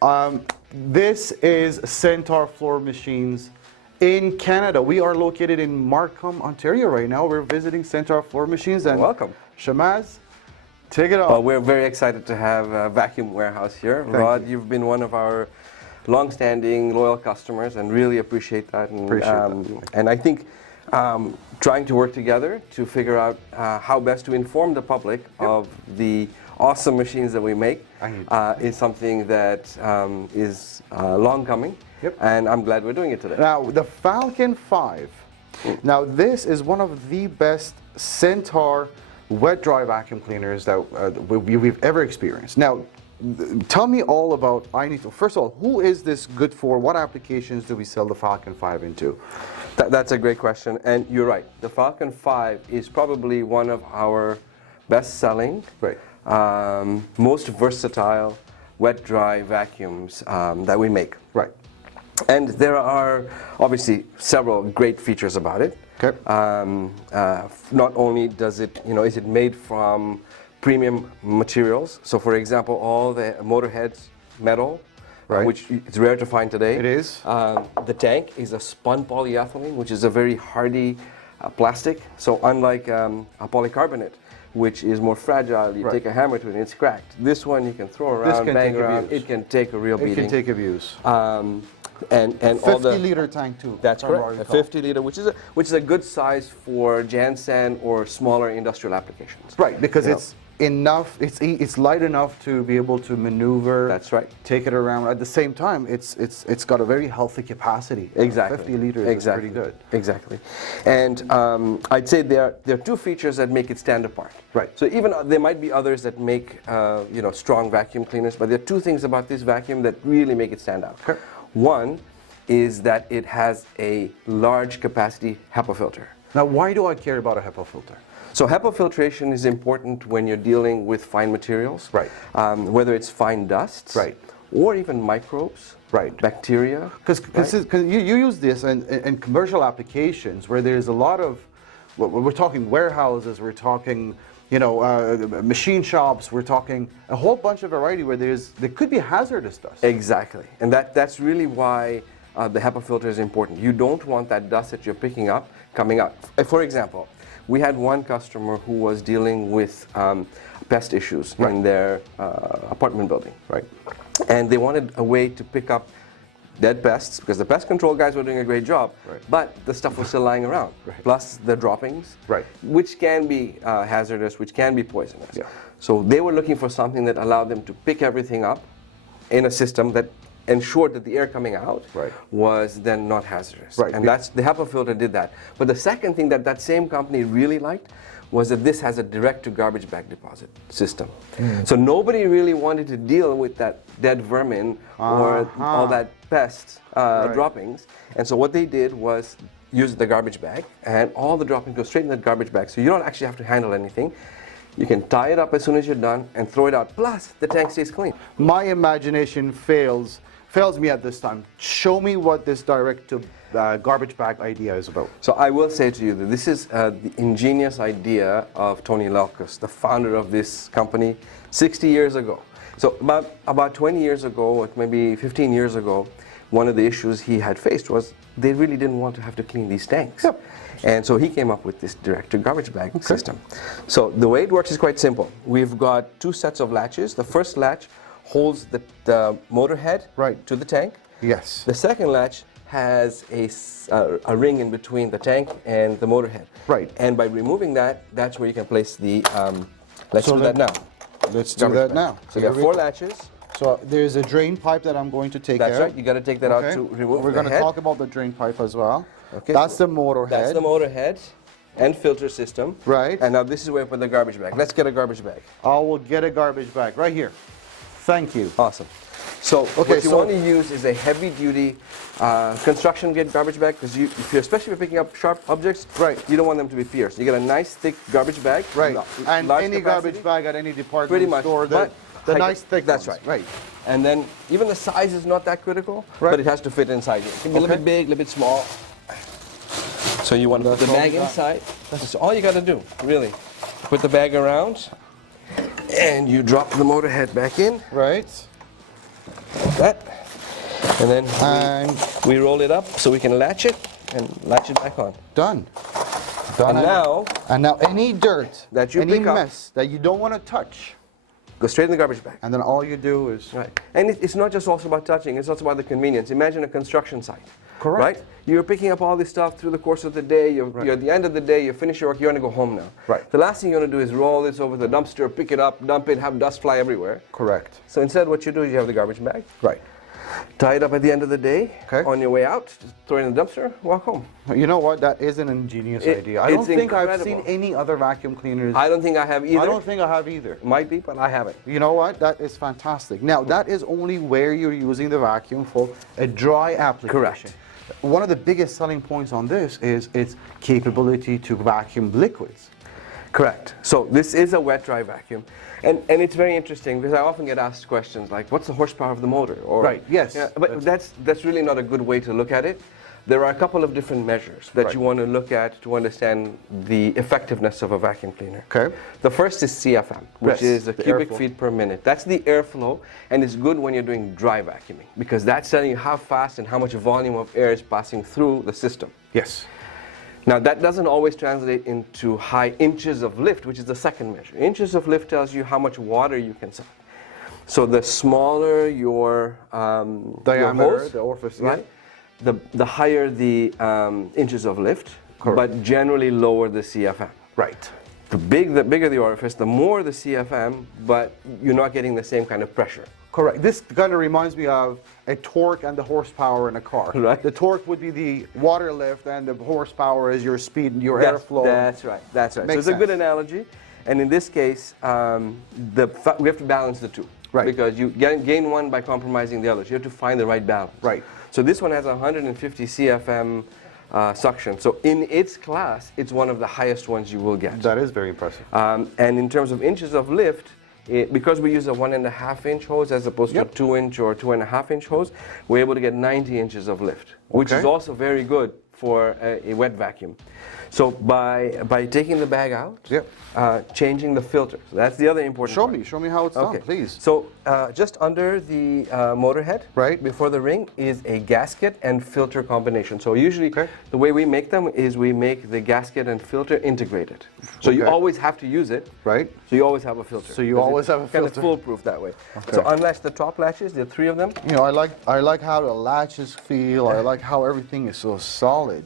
This is Centaur Floor Machines in Canada. We are located in Markham, Ontario right now. We're visiting Centaur Floor Machines. And welcome. Shamaz, take it off. Well, we're very excited to have a vacuum warehouse here. Rod, you've been one of our long-standing, loyal customers and really appreciate that. And, and I think trying to work together to figure out how best to inform the public of the awesome machines that we make is something that is long coming. And I'm glad we're doing it today. Now, the Falcon 5. Now, this is one of the best Centaur wet dry vacuum cleaners that we've ever experienced. Now, tell me all about, first of all, who is this good for? What applications do we sell the Falcon 5 into? That's a great question, and you're right. The Falcon 5 is probably one of our best-selling, most versatile wet-dry vacuums that we make. Right. And there are obviously several great features about it. Okay. Not only does it, is it made from premium materials. So, for example, all the motor heads, metal, which it's rare to find today. It is. The tank is a spun polyethylene, which is a very hardy plastic. So, unlike a polycarbonate, which is more fragile, you take a hammer to it and it's cracked. This one you can throw around, bang around. It can take a real beating. It can take abuse. And 50-liter tank too. That's correct. A 50-liter, which is a good size for Jansen or smaller industrial applications. Right, because it's enough. It's light enough to be able to maneuver. That's right. Take it around. At the same time, it's got a very healthy capacity. Exactly. 50 liters is pretty good. Exactly. And I'd say there are two features that make it stand apart. Right. So even there might be others that make strong vacuum cleaners, but there are two things about this vacuum that really make it stand out. Okay. One is that it has a large capacity HEPA filter. Now, why do I care about a HEPA filter? So HEPA filtration is important when you're dealing with fine materials, whether it's fine dusts, or even microbes, bacteria. Because you use this in commercial applications where there's a lot of, we're talking warehouses, we're talking machine shops, we're talking a whole bunch of variety where there could be hazardous dust. Exactly, and that's really why the HEPA filter is important. You don't want that dust that you're picking up coming out. For example, we had one customer who was dealing with pest issues in their apartment building, and they wanted a way to pick up dead pests because the pest control guys were doing a great job, but the stuff was still lying around, plus the droppings, which can be hazardous, which can be poisonous. So they were looking for something that allowed them to pick everything up in a system that ensured that the air coming out was then not hazardous. And the HEPA filter did that. But the second thing that same company really liked was that this has a direct to garbage bag deposit system. So nobody really wanted to deal with that dead vermin or all that pest droppings. And so what they did was use the garbage bag, and all the droppings go straight in that garbage bag. So you don't actually have to handle anything. You can tie it up as soon as you're done and throw it out. Plus, the tank stays clean. My imagination fails me at this time. Show me what this direct to garbage bag idea is about. So I will say to you that this is the ingenious idea of Tony Lelkus, the founder of this company, 60 years ago. So about 20 years ago, or maybe 15 years ago, one of the issues he had faced was they really didn't want to have to clean these tanks. And so he came up with this direct to garbage bag system. So the way it works is quite simple. We've got two sets of latches. The first latch holds the motor head to the tank. Yes. The second latch has a ring in between the tank and the motor head. And by removing that, that's where you can place the, let's do that now. Let's do that now. So you have four latches. So there's a drain pipe that I'm going to take out. That's right, you got to take that out to remove We're going to talk about the drain pipe as well. That's the motor head. That's the motor head and filter system. And now this is where we put the garbage bag. Let's get a garbage bag. I will get a garbage bag right here. Thank you. Awesome. So what you want to use is a heavy-duty construction grade garbage bag, because especially if you're picking up sharp objects, you don't want them to be fierce. You get a nice thick garbage bag, and any garbage bag at any department store, the nice thick. That's right. And then even the size is not that critical, but it has to fit inside here. It can be a little bit big, a little bit small. So you want to put the bag inside. That's all you got to do, really. Put the bag around, and you drop the motor head back in. that. And then And we roll it up so we can latch it and latch it back on. done. Done. And now any dirt, that you any pick up- mess that you don't want to touch, go straight in the garbage bag. and then all you do is Right. And it's not just also about touching, it's also about the convenience. Imagine a construction site. Correct. Right? You're picking up all this stuff through the course of the day, you're at the end of the day, you finish your work, you want to go home now. Right. The last thing you want to do is roll this over the dumpster, pick it up, dump it, have dust fly everywhere. correct. So instead what you do is you have the garbage bag, Right. tie it up at the end of the day, Okay. on your way out, just throw it in the dumpster, walk home. You know what? That is an ingenious It- idea. I don't it's think I've incredible. seen any other vacuum cleaners. I don't think I have either. I don't think I have either. Might be, but I haven't. You know what? That is fantastic. Now, that is only where you're using the vacuum for a dry application. Correct. One of the biggest selling points on this is its capability to vacuum liquids. Correct. So this is a wet dry vacuum. And it's very interesting because I often get asked questions like, what's the horsepower of the motor? Or, Right, yes. Yeah, but that's really not a good way to look at it. There are a couple of different measures that Right. you want to look at to understand the effectiveness of a vacuum cleaner. Okay. The first is CFM, which Yes, is the cubic airflow. feet per minute. That's the airflow, and it's good when you're doing dry vacuuming because that's telling you how fast and how much volume of air is passing through the system. Yes. Now that doesn't always translate into high inches of lift, which is the second measure. Inches of lift tells you how much water you can suck. So the smaller your Diameter, your hose, the orifice, right? The higher the inches of lift, Correct. but generally lower the CFM. Right. The bigger the orifice, the more the CFM, but you're not getting the same kind of pressure. Correct. This kind of reminds me of a torque and the horsepower in a car. Right. The torque would be the water lift, and the horsepower is your speed, your That's- airflow. That's right. That's right. Makes so it's a good sense. analogy, and in this case, we have to balance the two. Right. Because you gain one by compromising the other. So you have to find the right balance. Right. So this one has 150 CFM suction. So in its class, it's one of the highest ones you will get. That is very impressive. And in terms of inches of lift, because we use a 1.5 inch hose as opposed to a Yep. 2 inch or 2.5 inch hose, we're able to get 90 inches of lift, which Okay. is also very good for a wet vacuum. So by taking the bag out, Yep. changing the filter. So that's the other important part. Show me how it's done, Okay, please. So just under the motor head, Right. before the ring, is a gasket and filter combination. So usually, Okay. the way we make them is we make the gasket and filter integrated. So you Okay. always have to use it. Right. So you always have a filter. So you 'Cause always it's have a kind of filter. foolproof that way. Okay. So unlatch the top latches, there are 3 of them. You know, I like how the latches feel. I like how everything is so solid.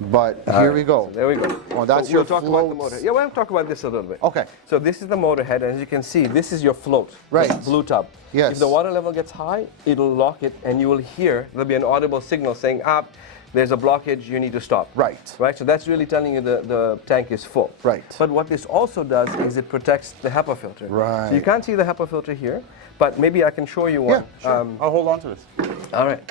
But here we go. So there we go. Oh, that's So your we'll talk about the floats. motor. Yeah, we'll talk about this a little bit. Okay. So this is the motor head, and as you can see, this is your float. Right. This blue tub. Yes. If the water level gets high, it'll lock it, and you will hear there'll be an audible signal saying, there's a blockage, you need to stop. Right. Right. So that's really telling you the tank is full. Right. But what this also does is it protects the HEPA filter. Right. So you can't see the HEPA filter here, but maybe I can show you one. Yeah, sure. I'll hold on to this. All right.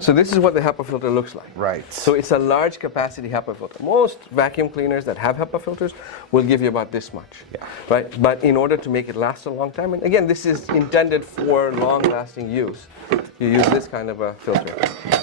So this is what the HEPA filter looks like. Right. So it's a large capacity HEPA filter. Most vacuum cleaners that have HEPA filters will give you about this much. Yeah. Right? But in order to make it last a long time, and again, this is intended for long-lasting use, you use this kind of a filter.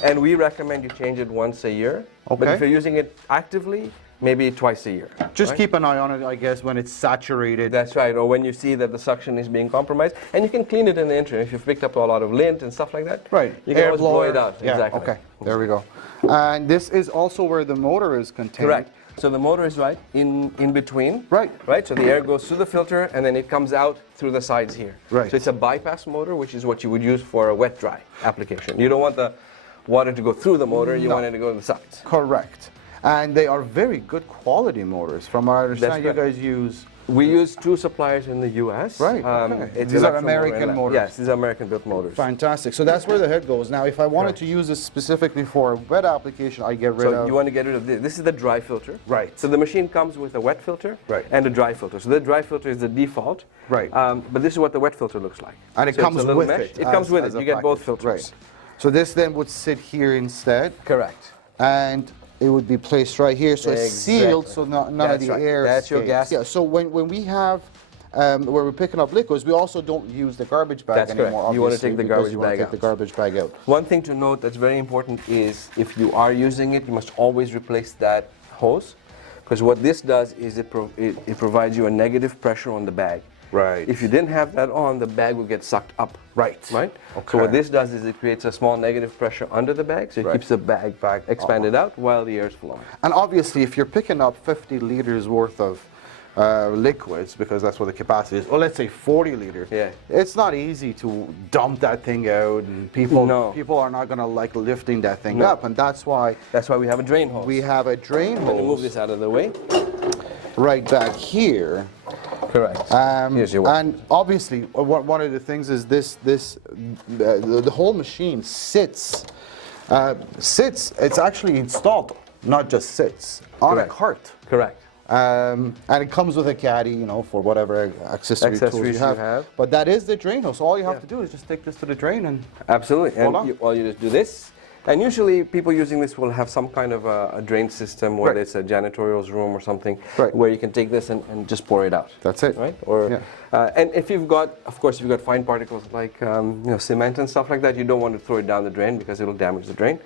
And we recommend you change it once a year. But Okay. if you're using it actively, maybe twice a year. Just right? keep an eye on it, I guess, when it's saturated. That's right, or when you see that the suction is being compromised. And you can clean it in the interim. If you've picked up a lot of lint and stuff like that, Right. you can Air always blow blower. it out. Yeah, Exactly. okay. There we go. And this is also where the motor is contained. Correct. So the motor is right in between. Right. Right. So the air goes through the filter and then it comes out through the sides here. Right. So it's a bypass motor, which is what you would use for a wet dry application. You don't want the water to go through the motor. You No. want it to go to the sides. Correct. And they are very good quality motors. From what I understand, you correct. guys use. We use 2 suppliers in the U.S. Right, okay. It's These are Electro American and motors. Yes, these are American-built motors. Fantastic. So that's where the head goes. Now, if I wanted Correct. to use this specifically for a wet application, I get rid So of. you want to get rid of this. This is the dry filter. Right. So the machine comes with a wet filter Right. and a dry filter. So the dry filter is the default. Right. But this is what the wet filter looks like. And it So it's comes a little with mesh. it. It comes with as it. a You get both package. filters. Right. So this then would sit here instead, Correct. and it would be placed right here. So it's sealed, Exactly. so none of That's the right. air That's your escapes. gas. Yeah. So when we have. Where we're picking up liquids, we also don't use the garbage bag That's correct. anymore. You wanna obviously, take the because garbage you wanna bag take out. the garbage bag out. One thing to note that's very important is if you are using it, you must always replace that hose, because what this does is it provides you a negative pressure on the bag. Right. If you didn't have that on, the bag would get sucked up. Right. Right? Okay. So what this does is it creates a small negative pressure under the bag, so it Right. keeps the bag expanded out while the air is flowing. And obviously, if you're picking up 50 liters worth of liquids, because that's what the capacity is, or let's say 40 liters, Yeah. it's not easy to dump that thing out, and people No. people are not going to like lifting that thing No. up, and that's why That's why we have a drain hose. we have a drain I'm going to move hose this out of the way. right back here. Correct. Here's your one. And obviously, one of the things is the whole machine sits. It's actually installed, not just sits, on Correct. a cart. Correct. And it comes with a caddy, you know, for whatever accessories tools Accessories you you have. have. But that is the drain hose. So all you have to do is just take this to the drain and Absolutely. And Voila. all you just do this. And usually people using this will have some kind of a drain system, whether Right. it's a janitorial's room or something, Right. where you can take this and just pour it out. that's it. Right? Or Yeah. and if you've got, of course, if you've got fine particles like cement and stuff like that, you don't want to throw it down the drain because it'll damage the drain.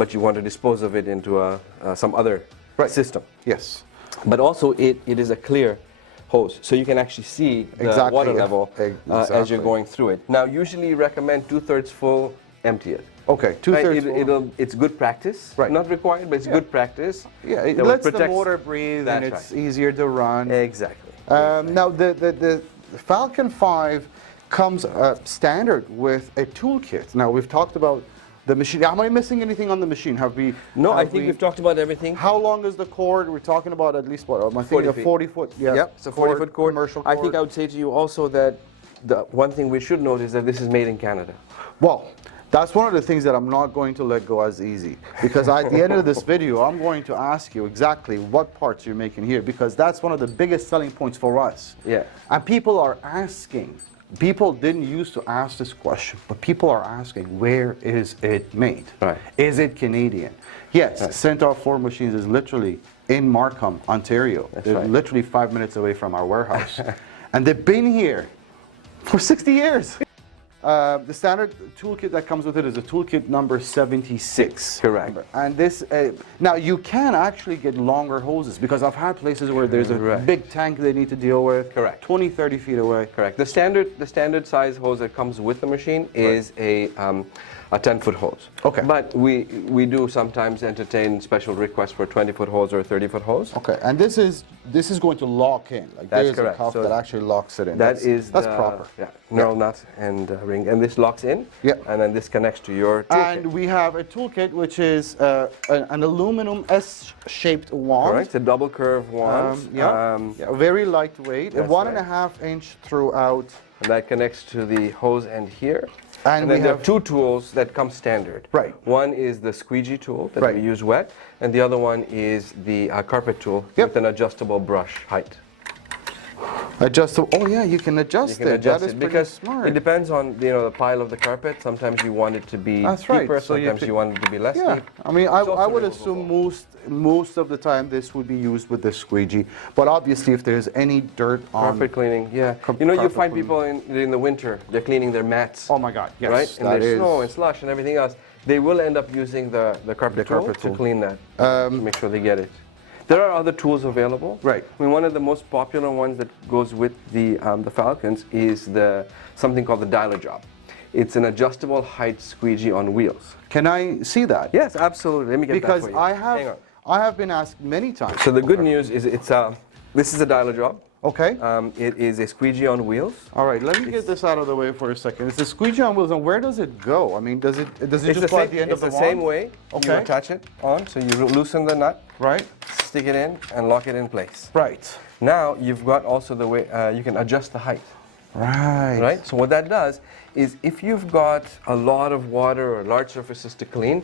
But you want to dispose of it into some other Right. system. Yes. But also it is a clear hose, so you can actually see the Exactly, water yeah. level as Exactly. you're going through it. Now, usually recommend 2/3 full, empty it. Okay, 2/3 full. It's good practice. Right. Not required, but it's good practice. Yeah, it That will lets the protect- motor breathe and That's it's easier to run. Exactly. Now, the Falcon 5 comes standard with a toolkit. Now, we've talked about the machine. Am I missing anything on the machine? No, I have think we've talked about everything. How long is the cord? We're talking about at least what? I think 40 a feet. 40-foot. Yeah. Yep, it's a 40-foot cord. Commercial I cord. think I would say to you also that the one thing we should note is that this is made in Canada. Well, that's one of the things that I'm not going to let go as easy, because at the end of this video, I'm going to ask you exactly what parts you're making here, because that's one of the biggest selling points for us. Yeah. And people are asking. People didn't used to ask this question, but people are asking, where is it made? Right. Is it Canadian? Yes, Centaur 4 Machines is literally in Markham, Ontario. They're right. literally 5 minutes away from our warehouse. And they've been here for 60 years. The standard toolkit that comes with it is a toolkit number 76. Correct. And this, now you can actually get longer hoses, because I've had places where there's a Correct. big tank they need to deal with. Correct. 20, 30 feet away. Correct. The standard size hose that comes with the machine is a 10-foot hose. Okay. But we do sometimes entertain special requests for a 20-foot hose or a 30-foot hose. Okay, and this is going to lock in. Like That's there's correct. a cuff So that actually locks it in. That's that's the, proper. Yeah, knurl nut and ring, and this locks in. Yeah. And then this connects to your toolkit. And we have a toolkit which is an aluminum S-shaped wand. Correct. A double curve wand. Yeah, very lightweight. That's 1.5 inch throughout. And that connects to the hose end here. And And we then there have are two tools that come standard. Right. One is the squeegee tool that Right. we use wet, and the other one is the carpet tool Yep. with an adjustable brush height. adjustable. Oh yeah, you can adjust You can it. adjust That is it pretty because smart. it depends on the pile of the carpet. Sometimes you want it to be That's right. deeper. So you Sometimes could- you want it to be less Yeah, deep. I mean, It's I also would removable. assume most of the time this would be used with the squeegee, but obviously if there's any dirt on. Carpet cleaning, yeah. Car- You carpet find cleaning. people in the winter, they're cleaning their mats. Oh my God! Yes, right? And that there's is- snow and slush and everything else. They will end up using the carpet, carpet tool tool. to clean that, to make sure they get it. There are other tools available. Right. I mean, one of the most popular ones that goes with the Falcons is something called the dialer job. It's an adjustable height squeegee on wheels. Can I see that? Yes, absolutely. Let me get Because that for you. Hang on. I have been asked many times. So the good news is this is a dialer job. Okay. It is a squeegee on wheels. All right. Let me get this out of the way for a second. It's a squeegee on wheels, and where does it go? I mean, does it just go at the end of the It's the wand? same way. Okay. You attach it on, so you loosen the nut, Right. stick it in, and lock it in place. Right. Now you've got also the way you can adjust the height. Right. Right? So what that does is if you've got a lot of water or large surfaces to clean,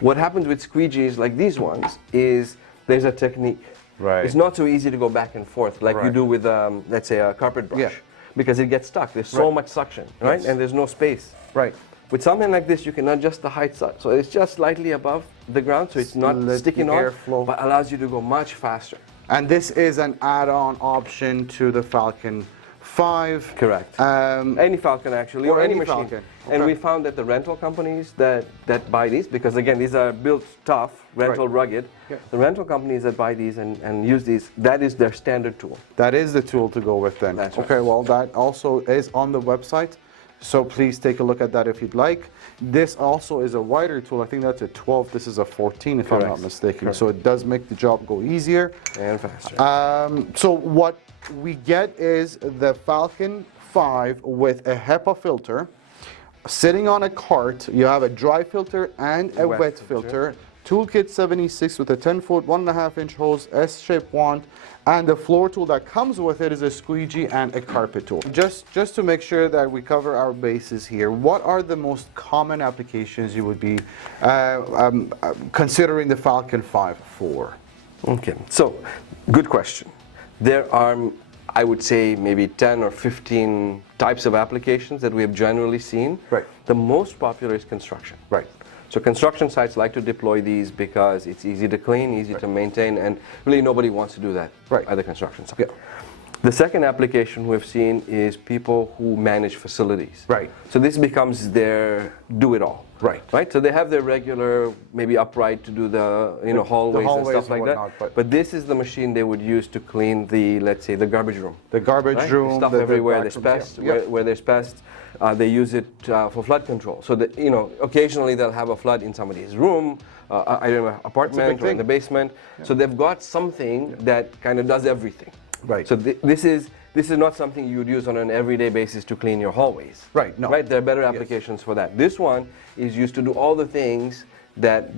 what happens with squeegees like these ones is there's a technique. Right. It's not so easy to go back and forth like you Right. do with, let's say, a carpet brush. Yeah. Because it gets stuck. There's so Right. much suction, right? Yes. And there's no space. Right. With something like this, you can adjust the height so it's just slightly above the ground, so it's not Let sticking the on, airflow. but allows you to go much faster. And this is an add-on option to the Falcon 5. Correct. Any Falcon actually, or or any any machine. Falcon. And Okay. we found that the rental companies that buy these, because again, these are built tough, rental rugged, Yeah. the rental companies that buy these and use these, that is their standard tool. That is the tool to go with then. That's right. Okay, well, that also is on the website. So please take a look at that if you'd like. This also is a wider tool. I think that's a 12. This is a 14, if I'm Correct. not mistaken. Correct. So it does make the job go easier. And faster. So what we get is the Falcon 5 with a HEPA filter. Sitting on a cart, you have a dry filter and a Wet wet filter. Toolkit 76 with a 10-foot, 1.5-inch hose, S-shaped wand, and the floor tool that comes with it is a squeegee and a carpet tool. Just to make sure that we cover our bases here, what are the most common applications you would be considering the Falcon 5 for? Okay, so good question. There are, I would say, maybe 10 or 15 types of applications that we have generally seen. Right. The most popular is construction. Right. So construction sites like to deploy these because it's easy to clean, easy to maintain, and really nobody wants to do that at the construction site. Yeah. The second application we've seen is people who manage facilities. Right. So this becomes their do-it-all. Right. Right. So they have their regular, maybe upright to do the hallways and stuff like whatnot, that. But this is the machine they would use to clean the, let's say, the garbage room. The garbage Right? room, Stuff the everywhere. There's vacuums, pests. yeah. Where there's pests, they use it for flood control. So that occasionally they'll have a flood in somebody's room, either in an apartment or in the basement. Yeah. So they've got something that kind of does everything. Right. So this is not something you would use on an everyday basis to clean your hallways. Right. No. Right. There are better applications for that. This one is used to do all the things that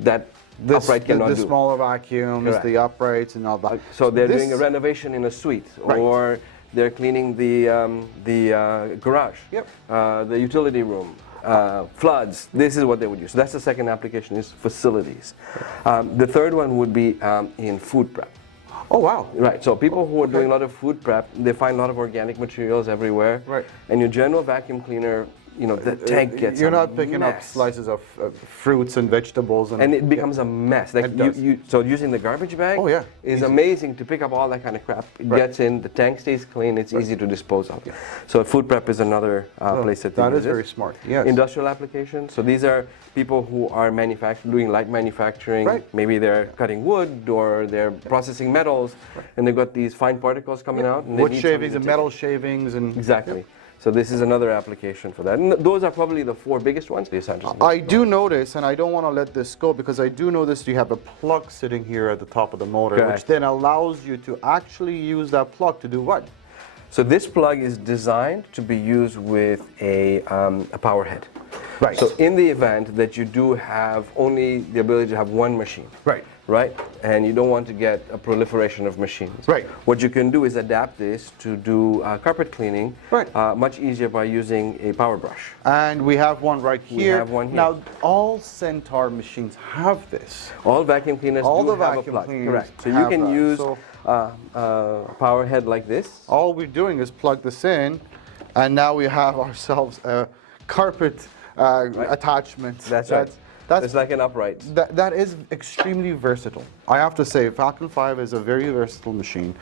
upright cannot do. The smaller vacuums, Correct. the uprights, and all that. So they're doing a renovation in a suite, Right. or they're cleaning the garage, the utility room, floods. This is what they would use. So that's the second application, is facilities. The third one would be in food prep. Oh, wow. Right. So people who are doing a lot of food prep, they find a lot of organic materials everywhere. Right. And your general vacuum cleaner, the tank gets You're not picking up slices of fruits and vegetables, and it becomes a mess. Like It does. so using the garbage bag is Easy. amazing to pick up all that kind of crap. It gets in, the tank stays clean, it's easy to dispose of. So food prep is another place that they that use is it. very smart. Yes. Industrial applications. So these are people who are doing light manufacturing. Right. Maybe they're cutting wood or they're processing metals, and they've got these fine particles coming out. And they Wood need shavings something and to metal shavings and Exactly. So this is another application for that. And those are probably the four biggest ones. I do notice, and I don't want to let this go, because I do notice you have a plug sitting here at the top of the motor, Correct. which then allows you to actually use that plug to do what? So this plug is designed to be used with a power head. Right. So in the event that you do have only the ability to have one machine. Right. Right? And you don't want to get a proliferation of machines. Right. What you can do is adapt this to do carpet cleaning Right. much easier by using a power brush. And we have one right here. We have one here. Now, all Centaur machines have this. All vacuum cleaners All do the have a vacuum plug. cleaners Correct. So you have can that. use So- a power head like this. All we're doing is plug this in, and now we have ourselves a carpet attachment. That's right. It's like an upright. That is extremely versatile. I have to say, Falcon 5 is a very versatile machine.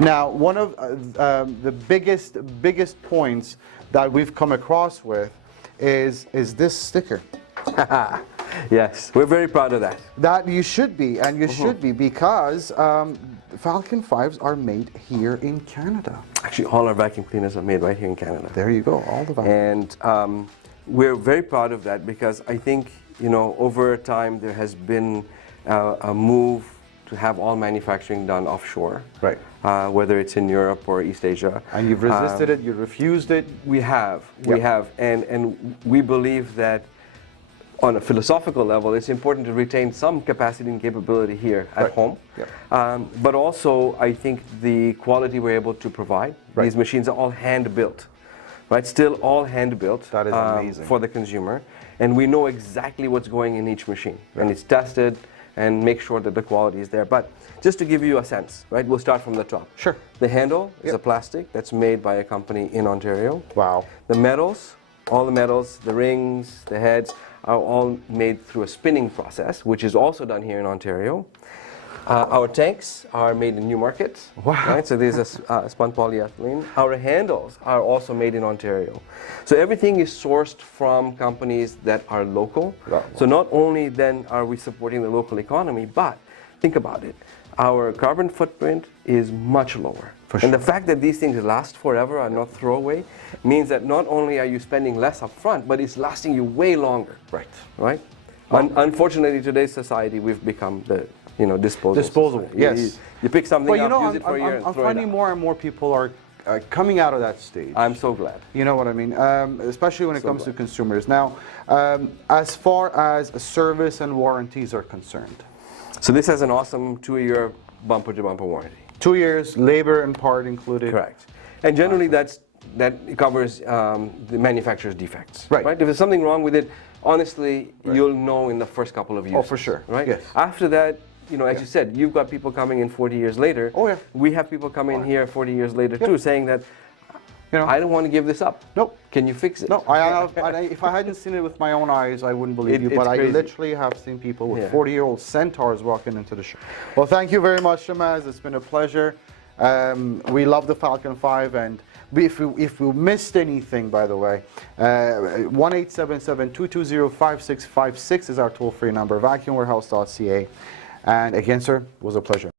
Now, one of the biggest points that we've come across with is this sticker. Yes, we're very proud of that. That you should be, and you should be, because Falcon 5s are made here in Canada. Actually, all our vacuum cleaners are made right here in Canada. There you go, all the vacuum. And we're very proud of that, because I think, over time there has been a move to have all manufacturing done offshore. Right. Whether it's in Europe or East Asia. And you've resisted it, you refused it. We have, and we believe that on a philosophical level, it's important to retain some capacity and capability here at home. Yep. But also, I think the quality we're able to provide. Right. These machines are all hand-built, right? Still all hand-built. That is amazing. For the consumer. And we know exactly what's going in each machine. Right. And it's tested and make sure that the quality is there. But just to give you a sense, right? We'll start from the top. Sure. The handle is a plastic that's made by a company in Ontario. Wow. The metals, all the metals, the rings, the heads, are all made through a spinning process, which is also done here in Ontario. Our tanks are made in Newmarket. Wow. Right? So there's a spun polyethylene. Our handles are also made in Ontario. So everything is sourced from companies that are local. Wow. So not only then are we supporting the local economy, but think about it. Our carbon footprint is much lower. For sure. And the fact that these things last forever and not throwaway means that not only are you spending less up front, but it's lasting you way longer. Right. Right? Unfortunately, today's society, we've become the disposable. Disposable, society. yes. You pick something But you up, know, use it for a year, I'm and throw finding it out. more and more people are coming out of that stage. I'm so glad. You know what I mean? Especially when it comes to glad. consumers. Now, as far as service and warranties are concerned, So this has an awesome 2-year bumper-to-bumper warranty. 2 years, labor and part included. Correct. And generally, that covers the manufacturer's defects. Right. If there's something wrong with it, honestly, you'll know in the first couple of years. Oh, for sure. Right. Yes. After that, as you said, you've got people coming in 40 years later. Oh, yeah. We have people come in here 40 years later too, saying that, I don't want to give this up. Nope. Can you fix it? No, if I hadn't seen it with my own eyes, I wouldn't believe you. It's But crazy. I literally have seen people with Yeah. 40-year-old Centaurs walking into the shop. Well, thank you very much, Shamaz. It's been a pleasure. We love the Falcon 5, and if we missed anything, by the way, 1-877-220-5656 is our toll-free number, vacuumwarehouse.ca. And again, sir, it was a pleasure.